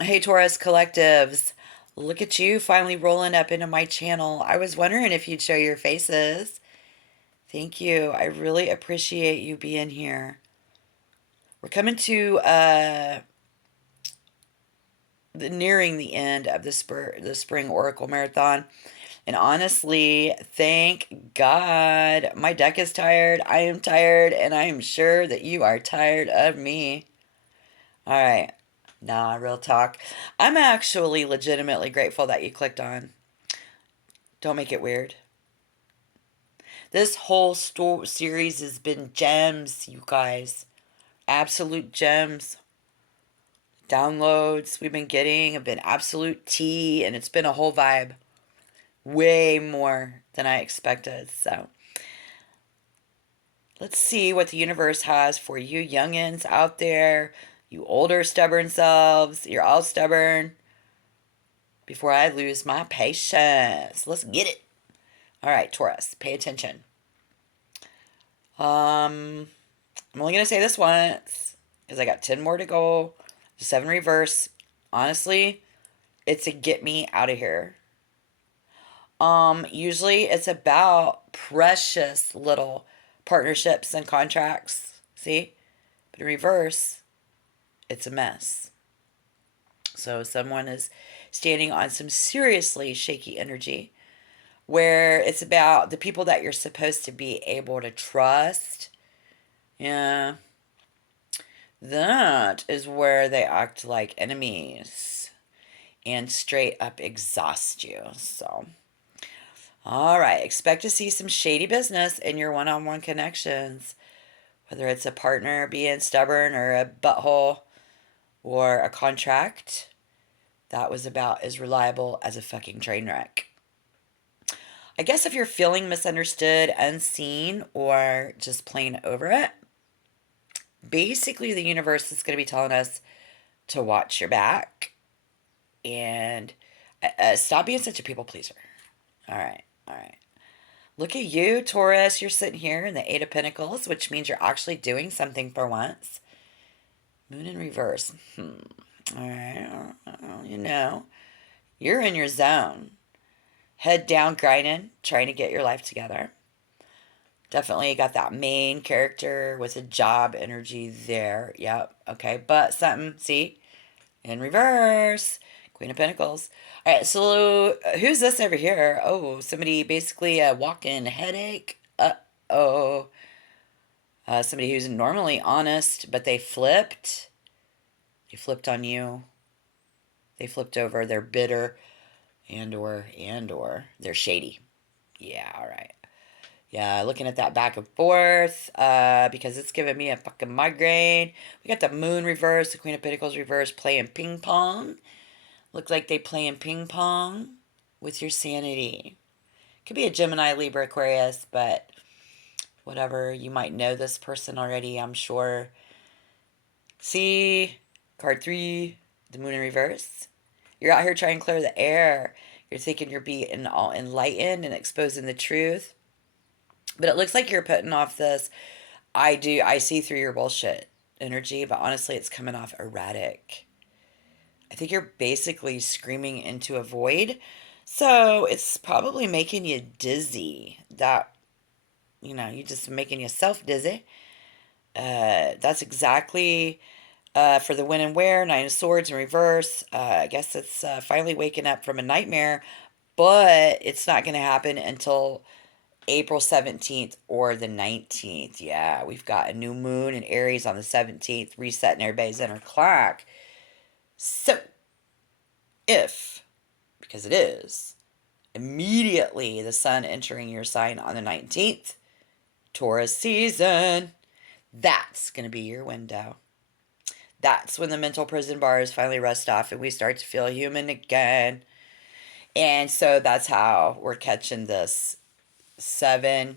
Hey, Taurus collectives. Look at you finally rolling up into my channel. I was wondering if you'd show your faces. Thank you. I really appreciate you being here. We're coming to nearing the end of the spring Oracle Marathon. And honestly, thank God. My deck is tired. I am tired, and I am sure that you are tired of me. All right. Nah, real talk. I'm actually legitimately grateful that you clicked on. Don't make it weird. This whole series has been gems, you guys. Absolute gems. Downloads we've been getting have been absolute tea, and it's been a whole vibe. Way more than I expected. So let's see what the universe has for you youngins out there. You older stubborn selves. You're all stubborn. Before I lose my patience. Let's get it. All right, Taurus, pay attention. I'm only gonna say this once because I got 10 more to go. 7 reverse. Honestly, it's a get me out of here. Usually it's about precious little partnerships and contracts. See? But in reverse, it's a mess. So someone is standing on some seriously shaky energy where it's about the people that you're supposed to be able to trust. Yeah, that is where they act like enemies and straight up exhaust you. So, all right, expect to see some shady business in your one on one connections, whether it's a partner being stubborn or a butthole or a contract that was about as reliable as a fucking train wreck. I guess if you're feeling misunderstood, unseen, or just plain over it, basically the universe is going to be telling us to watch your back and stop being such a people pleaser. All right, all right. Look at you, Taurus. You're sitting here in the Eight of Pentacles, which means you're actually doing something for once. Moon in reverse. All right. You know, you're in your zone. Head down, grinding, trying to get your life together. Definitely got that main character with a job energy there. Yep. Okay. But something, see, in reverse. Queen of Pentacles. All right, so who's this over here? Oh, somebody basically a walk-in headache. Oh, somebody who's normally honest, but they flipped. They flipped on you. They flipped over. They're bitter, and or they're shady. Yeah, all right. Yeah, looking at that back and forth, because it's giving me a fucking migraine. We got the Moon reverse, the Queen of Pentacles reverse, playing ping pong. Look like they playing ping pong with your sanity. Could be a Gemini, Libra, Aquarius, but whatever. You might know this person already, I'm sure. See, card 3, the Moon in reverse. You're out here trying to clear the air. You're thinking you're being all enlightened and exposing the truth. But it looks like you're putting off this I see through your bullshit energy, but honestly, it's coming off erratic. I think you're basically screaming into a void. So it's probably making you dizzy. You just making yourself dizzy. That's exactly for the when and where. Nine of Swords in reverse. I guess it's finally waking up from a nightmare, but it's not going to happen until April 17th or the 19th. Yeah, we've got a new moon in Aries on the 17th, resetting everybody's inner clock. So, if, because it is, immediately the sun entering your sign on the 19th, Taurus season, that's going to be your window. That's when the mental prison bars finally rust off and we start to feel human again. And so that's how we're catching this 7,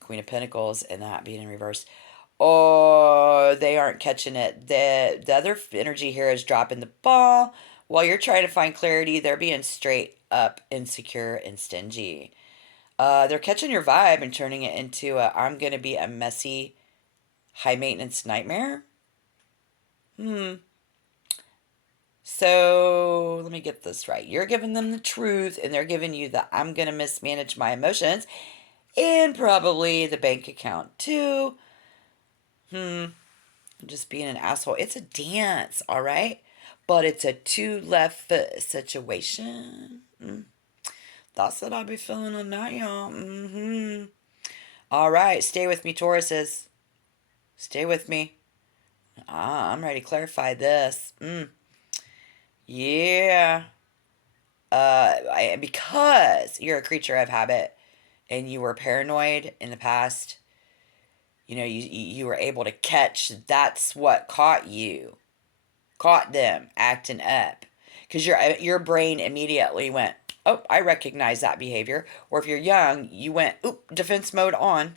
Queen of Pentacles, and that being in reverse. Oh, they aren't catching it. The other energy here is dropping the ball. While you're trying to find clarity, they're being straight up insecure and stingy. They're catching your vibe and turning it into I'm going to be a messy, high maintenance nightmare. Hmm. So let me get this right. You're giving them the truth, and they're giving you the I'm going to mismanage my emotions and probably the bank account too. Just being an asshole. It's a dance, all right? But it's a two left foot situation. That's what I'll be feeling on that, y'all. All right, stay with me, Tauruses. Stay with me. I'm ready to clarify this. Yeah. Because you're a creature of habit and you were paranoid in the past, you were able to catch. That's what caught them acting up, because your brain immediately went, oh, I recognize that behavior. Or if you're young, you went, oop, defense mode on.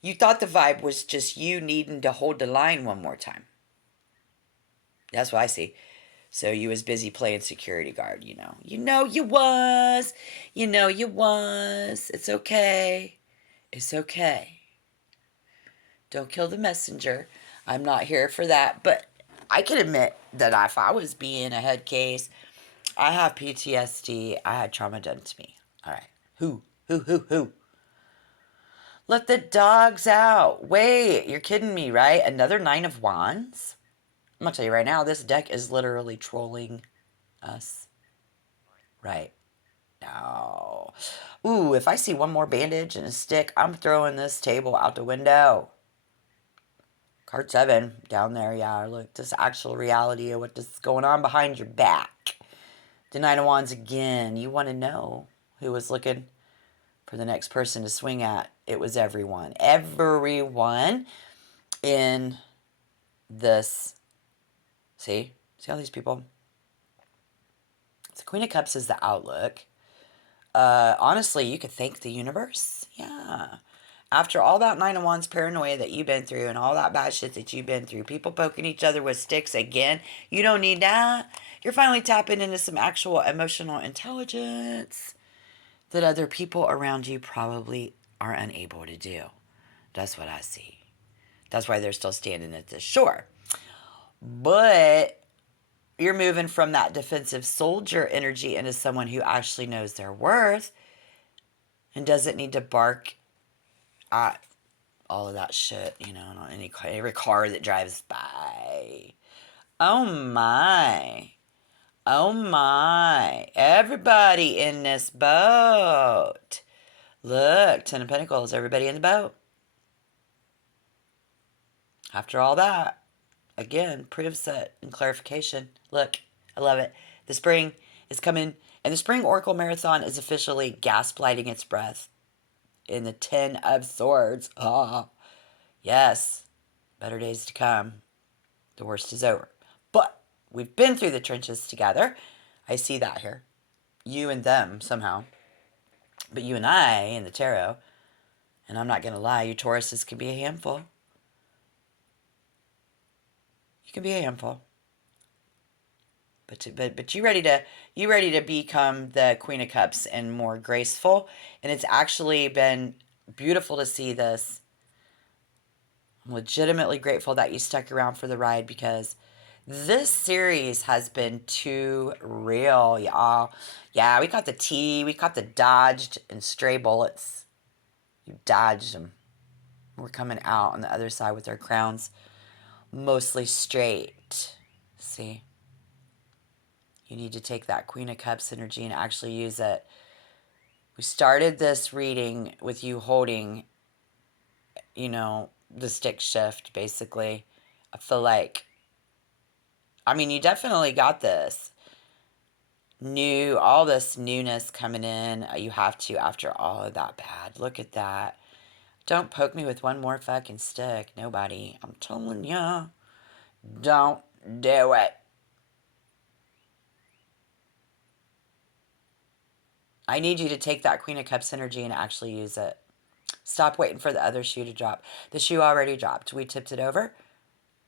You thought the vibe was just you needing to hold the line one more time. That's what I see. So you was busy playing security guard. You was. You was. It's okay. It's okay. Don't kill the messenger. I'm not here for that. But I can admit that if I was being a head case, I have PTSD. I had trauma done to me. All right. Who? Let the dogs out. Wait, you're kidding me, right? Another Nine of Wands? I'm going to tell you right now, this deck is literally trolling us. Right. No. Ooh, if I see one more bandage and a stick, I'm throwing this table out the window. Card 7, down there, yeah. Look, this actual reality of what is going on behind your back. The Nine of Wands again. You want to know who was looking for the next person to swing at? It was everyone. Everyone in this. See all these people? The Queen of Cups is the outlook. Honestly, you could thank the universe. Yeah. After all that Nine of Wands paranoia that you've been through and all that bad shit that you've been through, people poking each other with sticks again, you don't need that. You're finally tapping into some actual emotional intelligence that other people around you probably are unable to do. That's what I see. That's why they're still standing at the shore. But you're moving from that defensive soldier energy into someone who actually knows their worth and doesn't need to bark at all of that shit, on every car that drives by. Oh my. Oh my. Everybody in this boat. Look, Ten of Pentacles, everybody in the boat. After all that, again, proof set and clarification. Look, I love it. The spring is coming, and the Spring Oracle Marathon is officially gaslighting its breath in the Ten of Swords. Ah, yes, better days to come. The worst is over. But we've been through the trenches together. I see that here. You and them, somehow. But you and I in the tarot. And I'm not going to lie, you Tauruses can be a handful. You can be a handful. But you ready to become the Queen of Cups and more graceful. And it's actually been beautiful to see this. I'm legitimately grateful that you stuck around for the ride, because this series has been too real, y'all. Yeah, we got the tea. We got the dodged and stray bullets. You dodged them. We're coming out on the other side with our crowns mostly straight. See? You need to take that Queen of Cups energy and actually use it. We started this reading with you holding, the stick shift, basically. I feel like, you definitely got this. All this newness coming in. You have to, after all of that bad. Look at that. Don't poke me with one more fucking stick. Nobody. I'm telling ya. Don't do it. I need you to take that Queen of Cups energy and actually use it. Stop waiting for the other shoe to drop. The shoe already dropped. We tipped it over.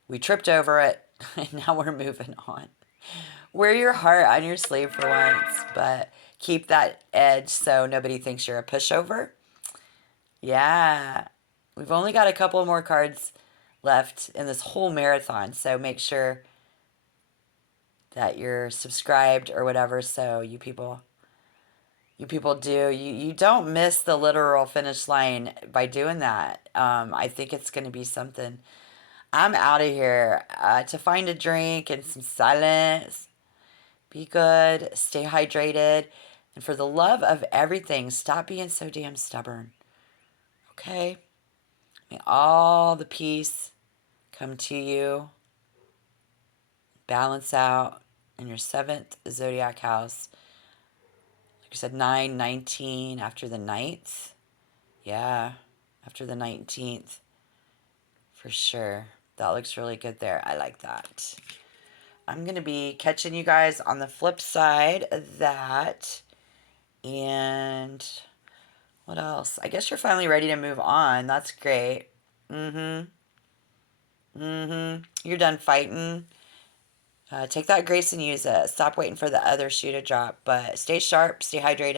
We tripped over it. And now we're moving on. Wear your heart on your sleeve for once. But keep that edge so nobody thinks you're a pushover. Yeah. We've only got a couple more cards left in this whole marathon. So make sure that you're subscribed or whatever. So you people do. You don't miss the literal finish line by doing that. I think it's going to be something. I'm out of here to find a drink and some silence. Be good. Stay hydrated. And for the love of everything, stop being so damn stubborn. Okay? May all the peace come to you. Balance out in your seventh zodiac house. Like I said, 9/19 after the 9th. Yeah, after the 19th. For sure. That looks really good there. I like that. I'm going to be catching you guys on the flip side of that. And what else? I guess you're finally ready to move on. That's great. Mm-hmm. Mm-hmm. You're done fighting. Take that grace and use it. Stop waiting for the other shoe to drop. But stay sharp, stay hydrated.